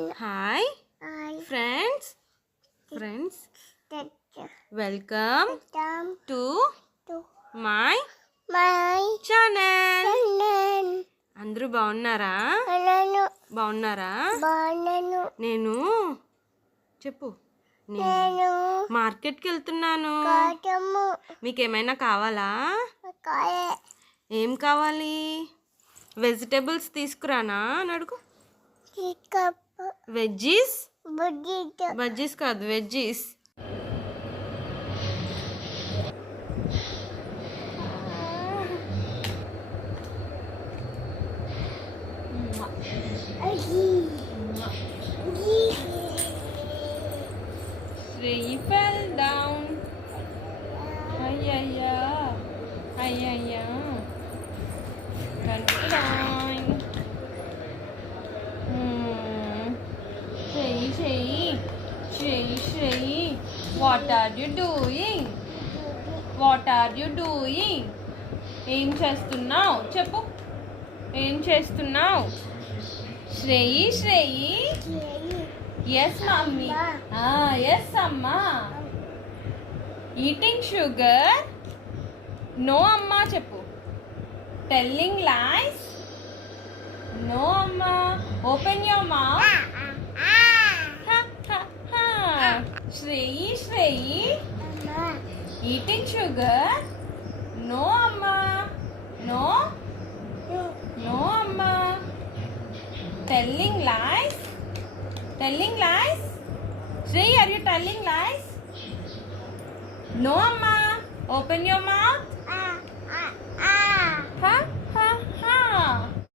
Hi, friends. Welcome to my channel. అందరూ బాగున్నారా? నేను మార్కెట్కి వెళ్తున్నాను. మీకేమైనా కావాలా? ఏం కావాలి? వెజిటేబుల్స్ తీసుకురానా అని అడుగు. బజ్జీస్ కాదు, veggies. Shreyi fell down. Ayya. Control. Shreyi. What are you doing? ఏం చేస్తున్నావు? చెప్పు. ఏం చేస్తున్నావు? శ్రేయి. Yes, mommy. Yes, amma. Eating sugar? No, amma. Cheppu. Telling lies? No, amma. Open your mouth. Ha. Shreyi. Eating sugar? No, amma. No, amma. Telling lies? Shreyi, are you telling lies? No, amma. Open your mouth. Huh?